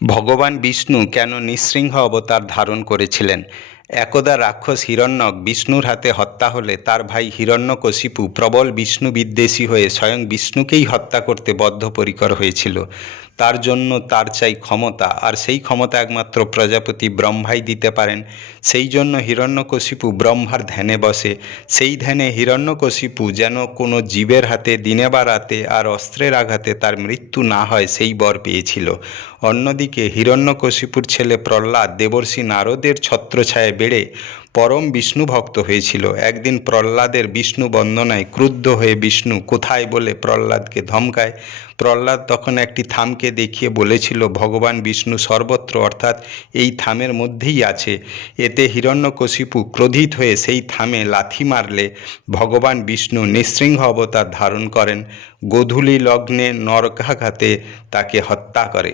ভগবান বিষ্ণু কেন নৃসিংহ অবতার ধারণ করেছিলেন? একদা রাক্ষস হিরণ্যক বিষ্ণুর হাতে হত্যা হলে তার ভাই হিরণ্যকশিপু প্রবল বিষ্ণু বিদ্বেষী হয়ে স্বয়ং বিষ্ণুকেই হত্যা করতে বদ্ধপরিকর হয়েছিল। তার জন্য তার চাই ক্ষমতা, আর সেই ক্ষমতা একমাত্র প্রজাপতি ব্রহ্মাই দিতে পারেন। সেই জন্য হিরণ্যকশিপু ব্রহ্মার ধ্যানে বসে। সেই ধ্যানে হিরণ্যকশিপু যেন কোনো জীবের হাতে দিনে বা রাতে আর অস্ত্রের আঘাতে তার মৃত্যু না হয় সেই বর পেয়েছিল। অন্যদিকে হিরণ্যকশিপুর ছেলে প্রহ্লাদ দেবর্ষি নারদের ছত্রছায়ায় বেড়ে পরম বিষ্ণু ভক্ত হয়েছিল। একদিন প্রহ্লাদের বিষ্ণু বন্দনায় ক্রুদ্ধ হয়ে বিষ্ণু কোথায় বলে প্রহ্লাদকে ধমকায়। প্রহ্লাদ তখন একটি থামকে দেখিয়ে বলেছিল, ভগবান বিষ্ণু সর্বত্র, অর্থাৎ এই থামের মধ্যেই আছে। এতে হিরণ্যকশিপু ক্রোধিত হয়ে সেই থামে লাথি মারলে ভগবান বিষ্ণু নৃসিংহ অবতার ধারণ করেন। গোধূলি লগ্নে নরকাঘাতে তাকে হত্যা করে।